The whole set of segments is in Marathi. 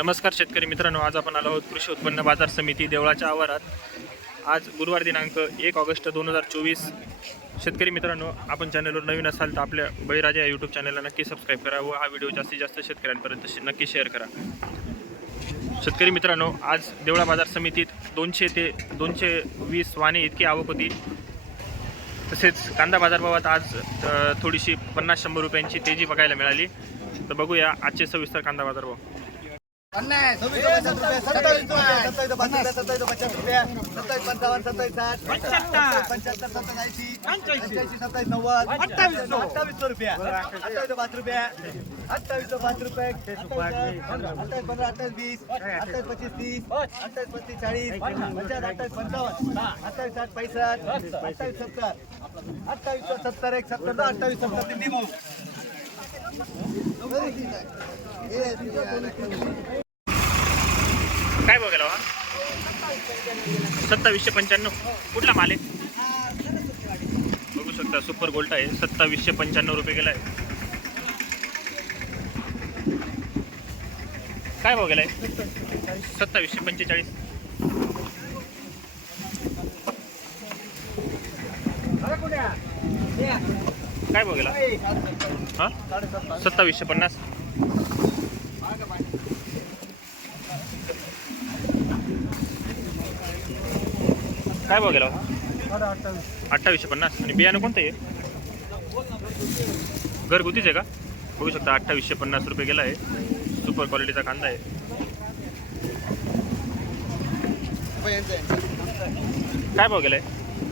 नमस्कार शेतकरी मित्रांनो आज आपण आलो आहोत कृषी उत्पन्न बाजार समिती देवळाच्या आवारात. आज गुरुवार दिनांक एक ऑगस्ट दोन हजार चोवीस. शेतकरी मित्रांनो आपण चॅनलवर नवीन असाल तर आपल्या बळीराजा या यूट्यूब चॅनलला नक्की सबस्क्राईब करा व हा व्हिडिओ जास्तीत जास्त शेतकऱ्यांपर्यंत नक्की शेअर करा. शेतकरी मित्रांनो आज देवळा बाजार समितीत दोनशे ते दोनशे वीस वाणे इतकी आवक होती. तसेच कांदा बाजारभावात आज थोडीशी पन्नास शंभर रुपयांची तेजी बघायला मिळाली. तर बघूया आजचे सविस्तर कांदा बाजारभाव. पन्नास सत्तावीस सत्तावीस पचास रुपये सत्तावीस सत्तावीस साठ सत्तावीस नव्वद अठ्ठावीस अठ्ठावीस रुपये अठ्ठावीस पाच रुपया अठ्ठावीस पाच रुपये अठ्ठावीस पंधरा अठ्ठावीस वीस अठ्ठावीस पच्चीस तीस अठ्ठावीस पस्तीस चाळीस पंचाहत्तर अठ्ठावीस पंचावन्न अठ्ठावीस साठ पैसष्ट अठ्ठावीस सत्तर अठ्ठावीस सत्तर एक सत्तर अठ्ठावीस सत्तर तीन काय बघायला हो हा सत्तावीसशे पंच्याण्णव. कुठला माल आहे? बघू शकता सुपर गोल्ट आहे. सत्तावीसशे पंच्याण्णव रुपये गेला आहे काय भाव गेलाय? सत्तावीसशे पंचेचाळीस. काय गेला? हा? सत्तावीसशे पन्नास? काय हो? अठ्ठावीसशे पन्नास. आणि बियाणं कोणतं आहे? घरगुतीच आहे का? बघू शकता अठ्ठावीसशे पन्नास रुपये गेला आहे. सुपर क्वालिटीचा कांदा आहे. काय भाव गेलाय?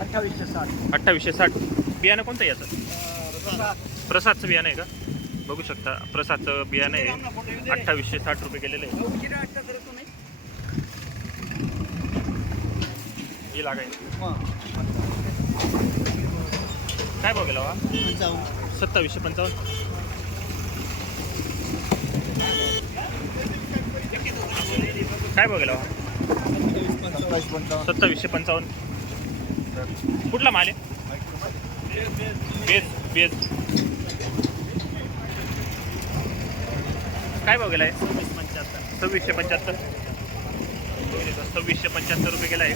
अठ्ठावीसशे साठ. अठ्ठावीसशे साठ. बियाणं कोणतं आहे याचं? प्रसादचं बियाणं आहे का? बघू शकता प्रसादचं बियाणं आहे. अठ्ठावीसशे साठ रुपये केलेलं आहे. ही लागायची काय बघेल वा? सत्तावीसशे पंचावन्न. काय बघेल वा? सत्तावीसशे पंचावन्न. कुठला माल आहे? बेज बेज काय भाव पंच्याहत्तर सव्वीसशे पंच्याहत्तर. सव्वीसशे पंच्याहत्तर रुपये गेला आहे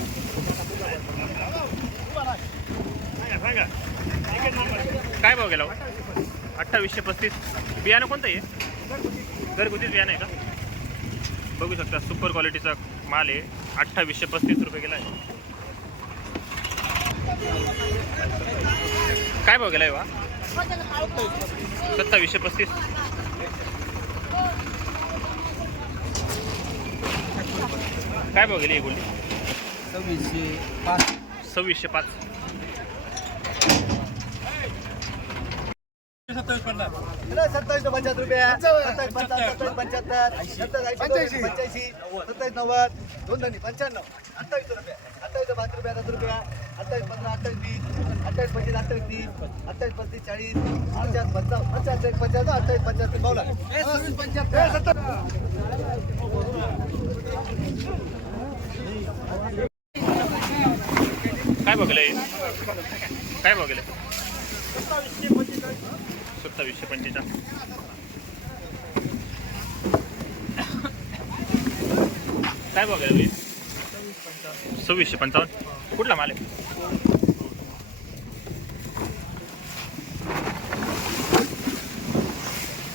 काय भाव गेला हो? अठ्ठावीसशे पस्तीस. बियाणं कोणतं आहे घरगुतीच बियाणं आहे का? बघू शकता सुपर क्वालिटीचा माल आहे. अठ्ठावीसशे पस्तीस रुपये गेला आहे काय भाव गेलाय वा सत्तावीसशे पस्तीस. काय भाव गेली बोलली सव्वीसशे पाच. सव्वीसशे पाच सत्तावीस पंच्याहत्तर रुपये. सत्तावीस पंचावन्न सत्तावीस पंच्याहत्तर सत्तावीस ऐंशी पंच्याऐंशी सत्तावीस नव्वद. दोन दोन्ही पंच्याण्णव. अठ्ठावीस रुपये. अठ्ठावीस पाच रुपये दस रुपये. अठ्ठावीस पंधरा अठ्ठावीस वीस. अठ्ठावीस पंचवीस अठ्ठावीस तीस. अठ्ठावीस पस्तीस चाळीस. पचास पंचावन्न पचास एक पंच्याहत्तर अठ्ठावीस पंच्याहत्तर पावला. पंच्याहत्तर. काय बघले? काय बघले? सत्तावीसशे पंचेचाळीस. काय बघायला सव्वीसशे पंचावन्न. कुठला माल आहे?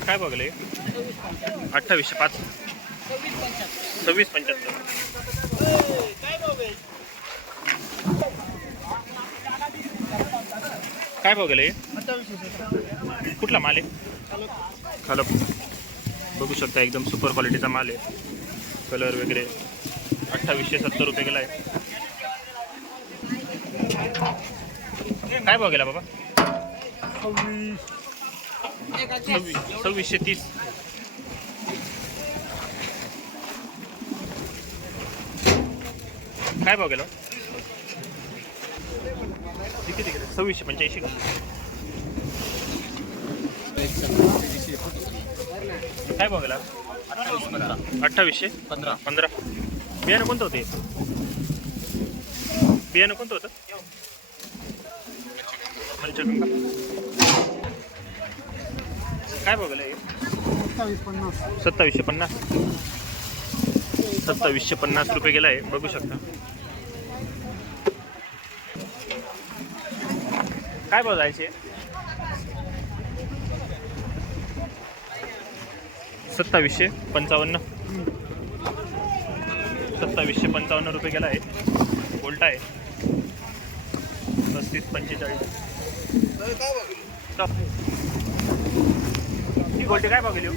काय बघले अठ्ठावीसशे पाच. सव्वीस पंच्याहत्तर. काय बघले कुठला माल आहे? खालप. बघू शकता एकदम सुपर क्वालिटीचा माल आहे. कलर वगैरे. अठ्ठावीसशे सत्तर रुपये गेला आहे. काय भाव गेला बाबा? सव्वीस. सव्वीसशे तीस. काय भाव गेला? किती तिकडे सव्वीसशे पंच्याऐंशी काय भाव गेला? अठ्ठावीसशे? पंधरा. पंधरा. बियाणं कोणतं होते? बियाणं कोणतं होतं? काय बघलं सत्तावीसशे पन्नास. सत्तावीसशे पन्नास रुपये गेला आहे बघू शकता. काय भाव जायचे सत्तावीसशे पंचावन्न. सत्तावीसशे पंचावन्न रुपये गेला आहे. बोल्टा आहे. पस्तीस पंचेचाळीस. ही गोल्टी काय बघेल हो?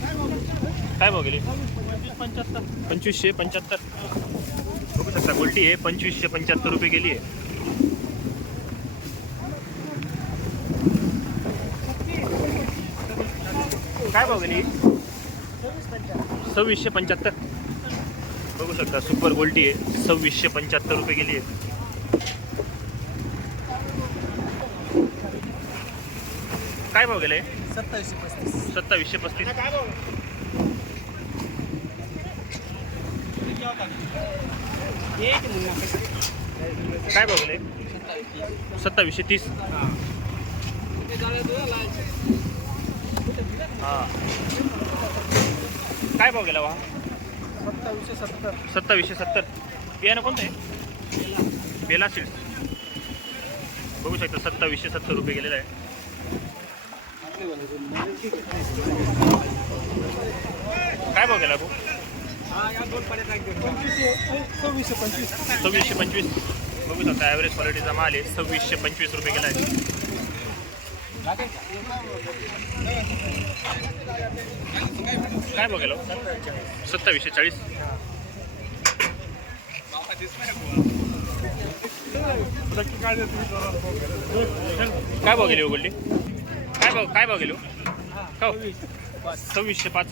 काय बघेल गेली पंच्याहत्तर पंचवीसशे पंच्याहत्तर. बघू शकता गोल्टी आहे. पंचवीसशे पंच्याहत्तर रुपये गेली आहे. काय भाव गेली सव्वीसशे पंच्याहत्तर. बघू शकता सुपर गोल्टी आहे. सव्वीसशे पंच्याहत्तर रुपये गेली आहे. काय भाव गेले सत्तावीसशे पस्तीस. सत्तावीसशे पस्तीस. काय भाव गेले सत्तावीसशे तीस. हा. काय भाव गेला वा सत्तावीसशे सत्तर. सत्तावीसशे सत्तर. बियाणं कोणतं आहे? बेला सीड्स. बघू शकता सत्तावीसशे सत्तर रुपये गेलेलं आहे. काय भाव गेला भाऊ? सव्वीसशे पंचवीस. सव्वीसशे पंचवीस. बघू शकता ॲव्हरेज क्वालिटीचा माल आहे. सव्वीसशे पंचवीस रुपये गेला आहे. काय बघेल सत्तावीसशे चाळीस काय भाव गेली हो काय भाव काय भाव गेली हो? का हो? सव्वीसशे पाच